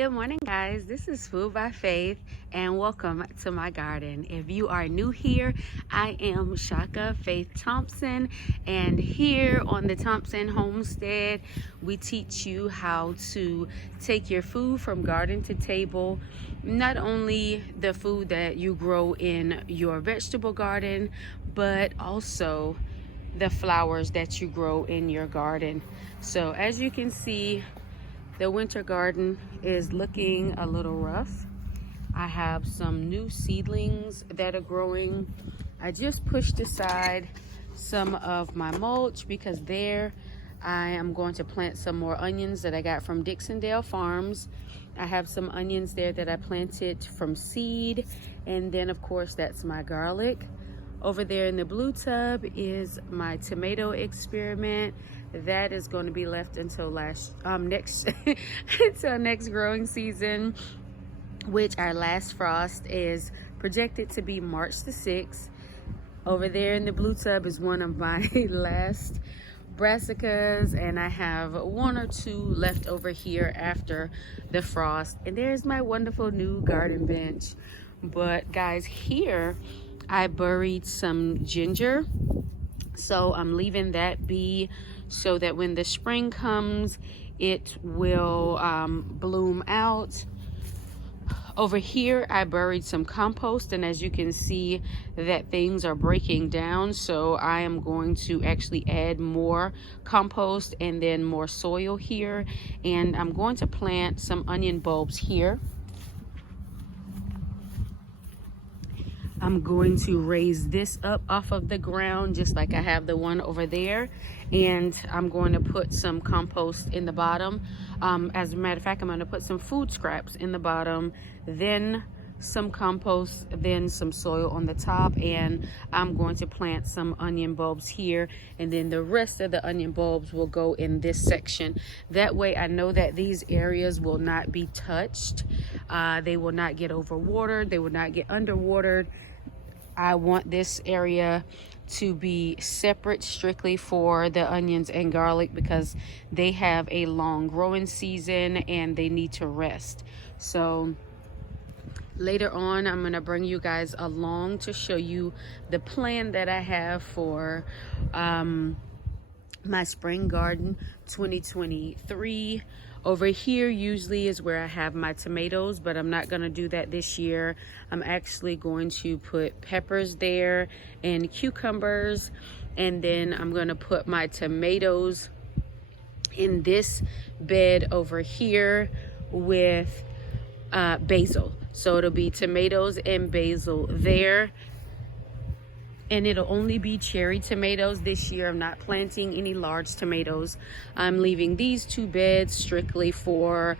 Good morning, guys. This is Food by Faith, and welcome to my garden. If you are new here, I am Shaka Faith Thompson, and here on the Thompson Homestead, we teach you how to take your food from garden to table. Not only the food that you grow in your vegetable garden, but also the flowers that you grow in your garden. So as you can see, the winter garden is looking a little rough. I have some new seedlings that are growing. I just pushed aside some of my mulch because there I am going to plant some more onions that I got from Dixondale Farms. I have some onions there that I planted from seed, and then of course that's my garlic. Over there in the blue tub is my tomato experiment. That is going to be left until next until next growing season, which our last frost is projected to be March the 6th. Over there in the blue tub is one of my last brassicas, and I have one or two left over here after the frost. And there's my wonderful new garden bench. But guys, here I buried some ginger, so I'm leaving that be so that when the spring comes, it will bloom out. Over here, I buried some compost, and as you can see that things are breaking down, so I am going to actually add more compost and then more soil here, and I'm going to plant some onion bulbs here. I'm going to raise this up off of the ground just like I have the one over there, and I'm going to put some compost in the bottom. As a matter of fact, I'm going to put some food scraps in the bottom, then some compost, then some soil on the top, and I'm going to plant some onion bulbs here, and then the rest of the onion bulbs will go in this section. That way I know that these areas will not be touched. They will not get overwatered, they will not get underwatered. I want this area to be separate strictly for the onions and garlic because they have a long growing season and they need to rest. So later on, I'm going to bring you guys along to show you the plan that I have for my spring garden 2023. Over here usually is where I have my tomatoes, but I'm not going to do that this year. I'm actually going to put peppers there and cucumbers, and then I'm going to put my tomatoes in this bed over here with basil. So it'll be tomatoes and basil there, and it'll only be cherry tomatoes this year. I'm not planting any large tomatoes. I'm leaving these two beds strictly for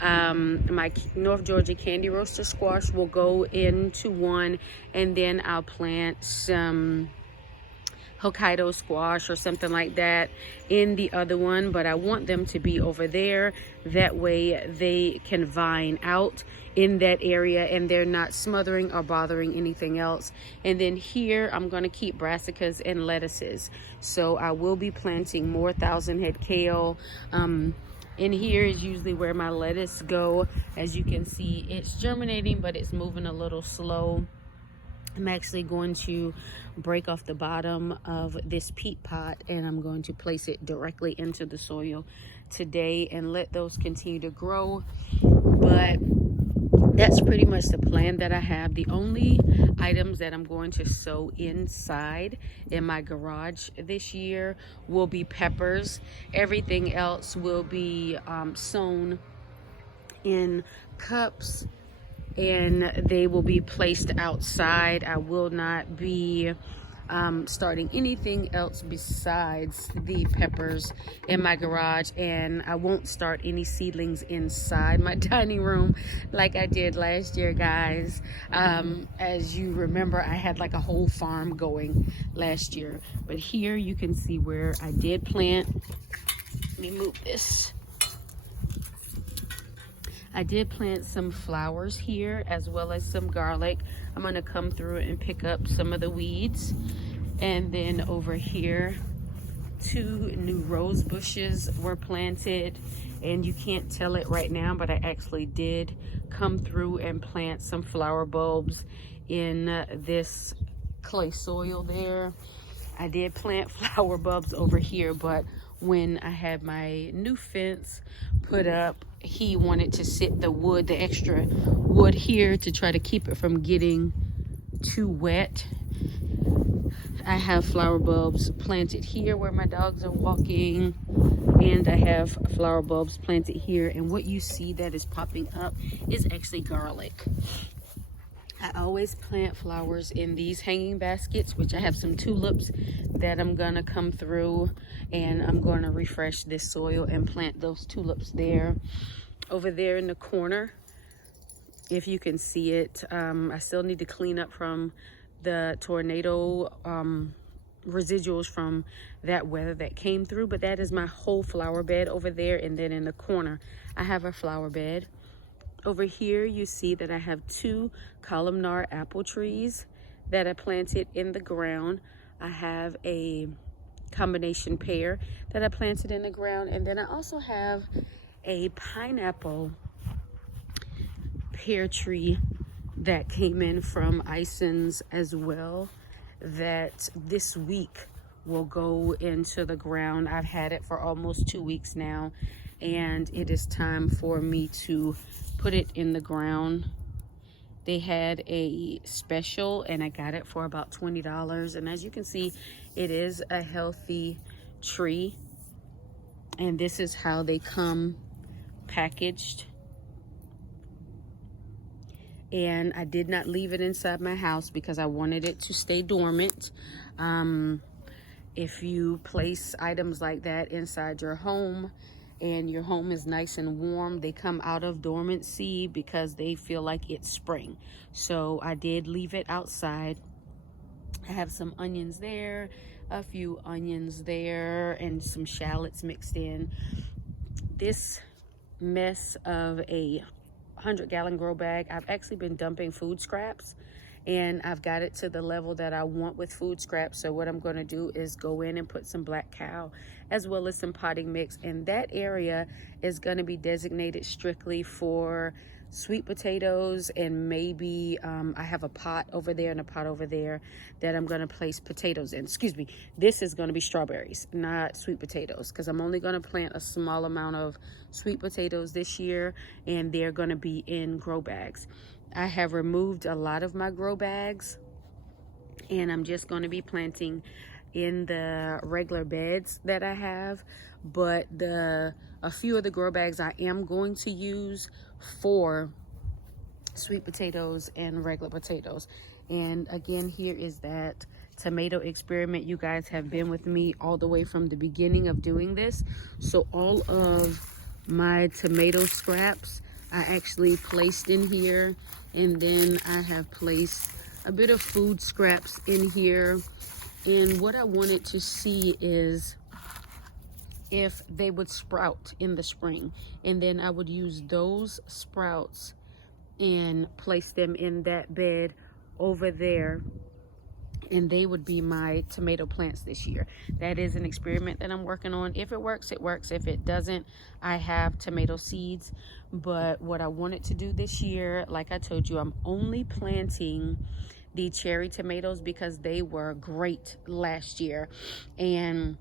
my North Georgia candy roaster squash will go into one, and then I'll plant some Hokkaido squash or something like that in the other one, but I want them to be over there. That way they can vine out in that area and they're not smothering or bothering anything else. And then here I'm going to keep brassicas and lettuces, so I will be planting more 1,000-head kale. In here is usually where my lettuce go. As you can see, it's germinating, but it's moving a little slow. I'm actually going to break off the bottom of this peat pot, and I'm going to place it directly into the soil today and let those continue to grow. But that's pretty much the plan that I have. The only items that I'm going to sow inside in my garage this year will be peppers. Everything else will be sown in cups, and they will be placed outside. I will not be starting anything else besides the peppers in my garage, and I won't start any seedlings inside my dining room like I did last year, guys. As you remember, I had like a whole farm going last year, but here you can see where I did plant. Let me move this. I did plant some flowers here as well as some garlic. I'm going to come through and pick up some of the weeds. And then over here 2 new rose bushes were planted, and you can't tell it right now, but I actually did come through and plant some flower bulbs in this clay soil there. I did plant flower bulbs over here, but when I had my new fence put up, he wanted to sit the wood, the extra wood here, to try to keep it from getting too wet. I have flower bulbs planted here where my dogs are walking, and I have flower bulbs planted here, and what you see that is popping up is actually garlic. I always plant flowers in these hanging baskets, which I have some tulips that I'm gonna come through, and I'm gonna refresh this soil and plant those tulips there. Over there in the corner, if you can see it, I still need to clean up from the tornado residuals from that weather that came through, but that is my whole flower bed over there. And then in the corner, I have a flower bed. Over here, you see that I have 2 columnar apple trees that I planted in the ground. I have a combination pear that I planted in the ground, and then I also have a pineapple pear tree that came in from Ison's as well, that this week will go into the ground. I've had it for almost 2 weeks now, and it is time for me to put it in the ground. They had a special and I got it for about $20, and as you can see, it is a healthy tree, and this is how they come packaged. And I did not leave it inside my house because I wanted it to stay dormant. If you place items like that inside your home and your home is nice and warm, they come out of dormancy because they feel like it's spring. So I did leave it outside. I have some onions there, a few onions there, and some shallots mixed in. This mess of a 100-gallon grow bag, I've actually been dumping food scraps, and I've got it to the level that I want with food scraps. So what I'm going to do is go in and put some black cow as well as some potting mix, and that area is going to be designated strictly for sweet potatoes, and maybe I have a pot over there and a pot over there that I'm going to place potatoes in. Excuse me, this is going to be strawberries, not sweet potatoes, because I'm only going to plant a small amount of sweet potatoes this year, and they're going to be in grow bags. I have removed a lot of my grow bags, and I'm just going to be planting in the regular beds that I have, but a few of the grow bags I am going to use for sweet potatoes and regular potatoes. And again, here is that tomato experiment. You guys have been with me all the way from the beginning of doing this. So all of my tomato scraps I actually placed in here, and then I have placed a bit of food scraps in here. And what I wanted to see is if they would sprout in the spring, and then I would use those sprouts and place them in that bed over there, and they would be my tomato plants this year. That is an experiment that I'm working on. If it works, it works. If it doesn't, I have tomato seeds. But what I wanted to do this year, like I told you, I'm only planting the cherry tomatoes because they were great last year, and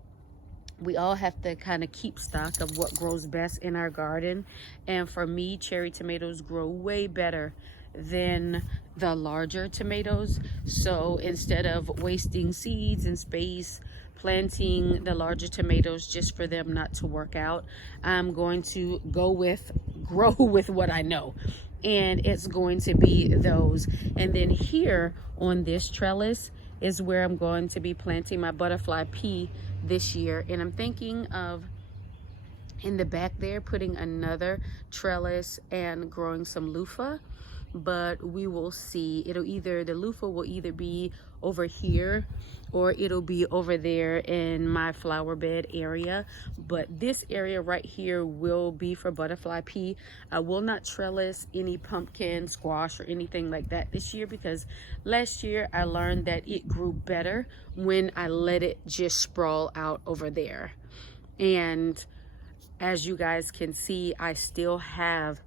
we all have to kind of keep stock of what grows best in our garden. And for me, cherry tomatoes grow way better than the larger tomatoes. So instead of wasting seeds and space planting the larger tomatoes just for them not to work out, I'm going to grow with what I know, and it's going to be those. And then here on this trellis is where I'm going to be planting my butterfly pea this year, and I'm thinking of in the back there putting another trellis and growing some loofah. but we will see. It'll either, the loofah will either be over here or it'll be over there in my flower bed area. But this area right here will be for butterfly pea. I will not trellis any pumpkin, squash, or anything like that this year, because last year I learned that it grew better when I let it just sprawl out over there. And as you guys can see, I still have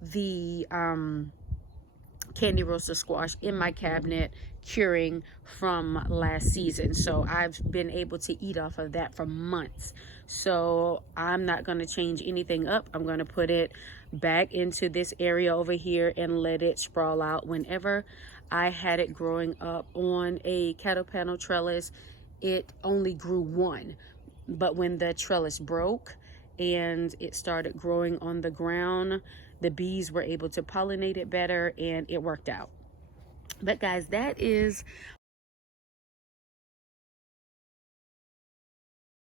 the candy roasted squash in my cabinet curing from last season, so I've been able to eat off of that for months. So I'm not going to change anything up. I'm going to put it back into this area over here and let it sprawl out. Whenever I had it growing up on a cattle panel trellis, it only grew one, but when the trellis broke and it started growing on the ground, the bees were able to pollinate it better and it worked out. But guys, that is